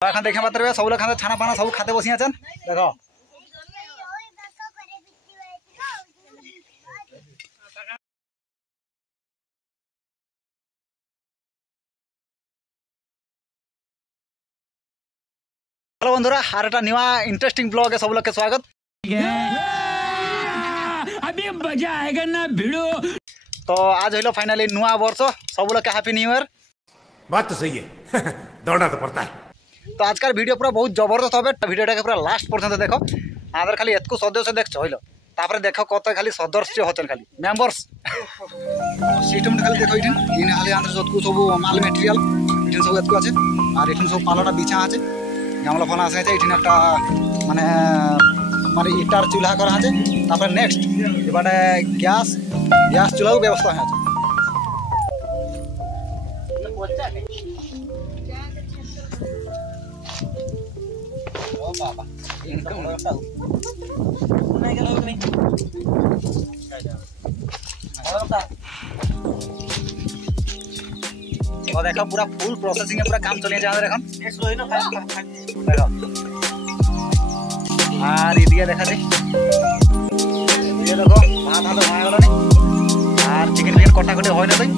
खान देखे मात्र सब लोग खाना छाना पाना सब खाते बसी आछन देखो हेलो बंधुरा और एक नुआ इंटरेस्टिंग ब्लॉग है सब लोग के स्वागत अभी मजा आएगा ना भिड़ो। तो आज हलो फाइनली नुआ वर्ष सब लोग के हैप्पी न्यू ईयर। बात तो सही है दौड़ना तो पड़ता है। तो आज का वीडियो पूरा बहुत जबरदस्त होबे वीडियोटा के पूरा लास्ट पर्यंत देखो आदर खाली एतको सदस्य देख हइलो तापर देखो कत खाली सदस्य होचन खाली मेंबर्स सिस्टम खाली देखो इन खाली आंध्र जतको सब माल मटेरियल इठन सब एतको আছে আর इठन सब पालोटा बिछा আছে गामला फला আছে इठन একটা মানে মানে ইটার চুলা করা আছে তারপরে নেক্সট এবারে গ্যাস চুলাও ব্যবস্থা আছে ओ बाबा इनकम होता हूं नहीं गेलो नहीं होता और देखो पूरा फुल प्रोसेसिंग है पूरा काम चलिए जा रहा है नेक्स्ट लो ना देखो और ये देखा दे ये देखो भात हालो भाई गलो नहीं और चिकन बिकन कटाकटी होय ना भाई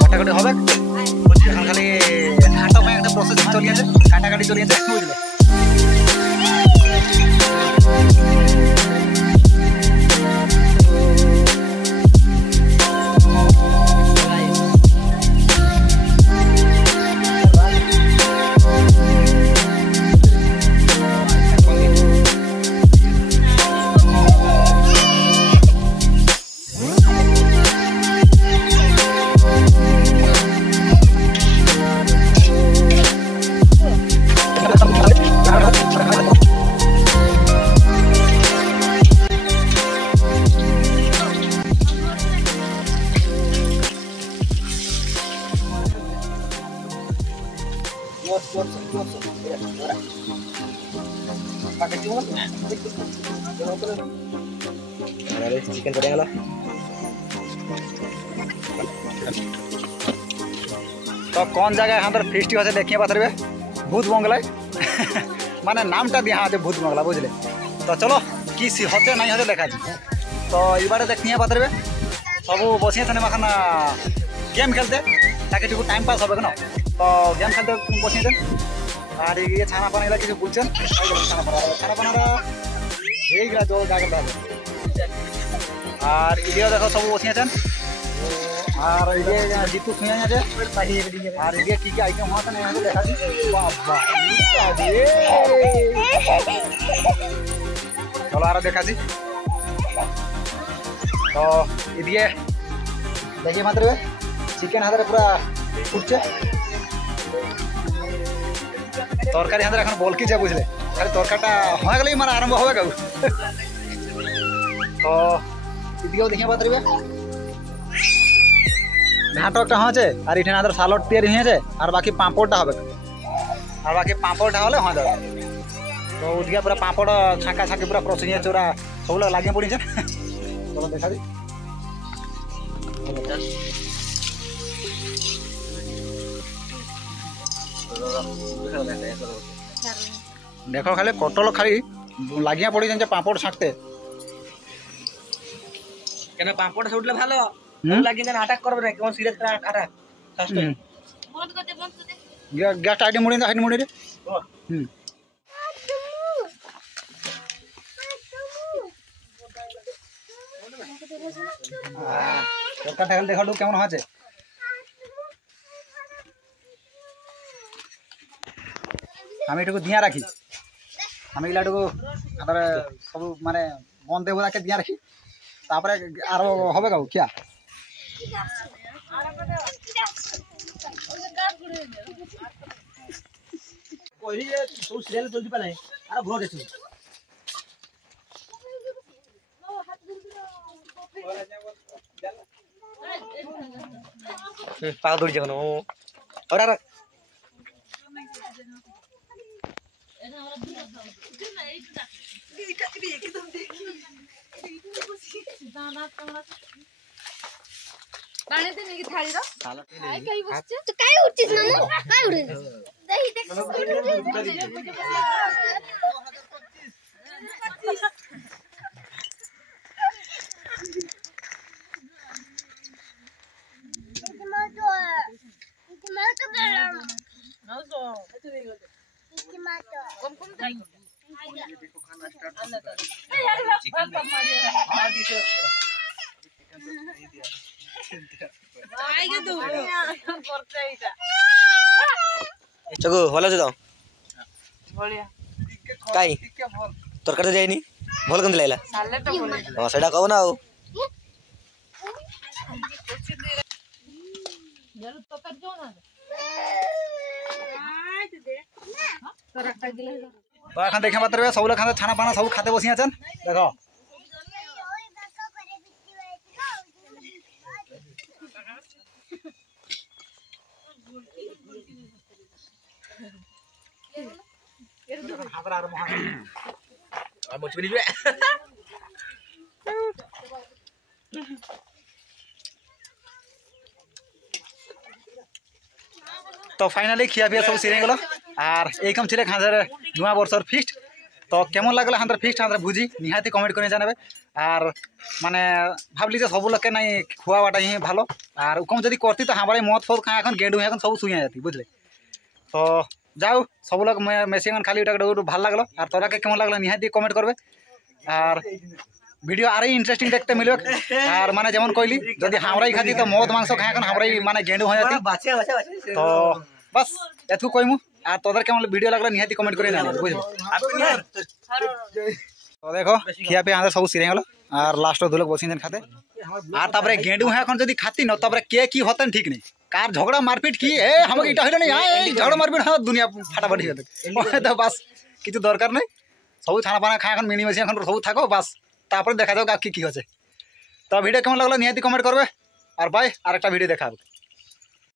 कटाकटी হবে খালি হাঁটা में একটা प्रोसेसिंग চলিয়ে আছে কাটাকাটি চলিয়ে আছে বুঝলে चिकन पड़ेगा तो कौन जगह यहाँ फेस्टी होते देखिए बात भूत बंगला माने नामटा दिया आज भूत बंगला बुझले तो चलो कि होते नहीं होते देखा तो ये देखिए बात सब बसिए थे माखान गेम खेलते ताकि टाइम पास हो ना तो गेम खेलते बसिए और ये छाना पाना किसी बुझें छाना पाना जो जाकर और ये देखो सब बसिए और ये जीतू छुए और ये की आइटम होता नहीं देखा चलो और देखा तो ये देखिए मात्र चिकेन हाथ पूरा फुटছে तरकारी हाथ এখন বলকি যা বুঝলে খালি তরকারিটা হয়ে গেলেই মানে আরম্ভ হবে গাও তো এদিকেও দেখিয়ে পাতরিবে ঘাটকটা হয়েছে আর এখানে আদার সালাড তৈরি হয়েছে আর বাকি পাঁপড়টা হবে আর বাকি পাঁপড়টা হলে হয়ে যাবে তো ওদিকে পুরো পাঁপড় ছাঁকা ছাঁকি পুরো প্রসেসিং আছে ওরা সবগুলো লাগিয়ে পড়েছে চলো দেখা দিই देखो खाली कटल खाली लागिया पड़ी जान पापड़ छाकते কেন পাঁপড় ছুটলে ভালো লাগি না আটাক করবে না কোন সিরিয়াস আটা ফাস্ট বন্ধ করতে গ্যাস আইডি মুড়ি হাইড মুড়ি রে তরকারি ঠাকুর দেখালো কেমন হয়েছে আমি এটুকু দিয়া রাখি আমি এগুলাটুকু তারপরে সব মানে মন দেব রাখে দিয়া রাখি তারপরে আর হবে গাও কিয়া কইলি যে তো সিরিয়াল জলদি পালাই আর ঘর গেছে পা দৌড়ি যাবো আর আর पाणी ते नाही थाळी रो काय काही बसते तू काय उठतीस ना काय उठे दही ते चगु भल तो कहीं तरकारी तो जाइनी भल कम लगे हाँ से कहो ना तो एखन देखे मात्र सब लोग खाना पाना सब खाते बसिया छन देखो तो फाइनाली खिया पिया सब सीरे गल और एकम छिले खाँदर नुआ वर्षर फिस्ट तो केमन लागल हांदर फिस्ट हांदर भुजी निहाती कमेंट करे जानाबे और माने भाबली जे सब लोग के नहीं खुआवाटा ही भालो और उकम जदी करती तो हमारे मत फत खा एखन गेंडू एखन सब सुइया जाती बुझले तो जाओ सब लोग मेसिंगन खाली उटा भाल लागलो और तोरा के केमन लागलो निहाती कमेंट करबे और वीडियो आरे इंटरेस्टिंग देखते मिलो और माने जेमन कहली जदी हामराई खाती तो मद मांस खा एखन हामराई माने गेंडू हो जाती तो बस एतु कहमु और तोदर केमन वीडियो लागलो निहाती कमेंट करे जाना बुझले तो देखो खिया पे आंदर सब सिरे गलो और लास्ट दो लोग बसिन खाते और तापरे गेंडू है एखन जदी खाती न तापरे के होतन ठीक नहीं कार झगड़ा मारपीट की ए हमके इटा हइलो नहीं झगड़ा मारपीट हाँ दुनिया फाटाफाटी होते तो बस किछु दरकार नहीं सब खाना पाना खा मिनी मेसी एखन सब थाको बस तापर देखा जाओ की होचे तो वीडियो केमन लागलो निहाती कमेंट करबे और बाय आरेकटा वीडियो देखाबो।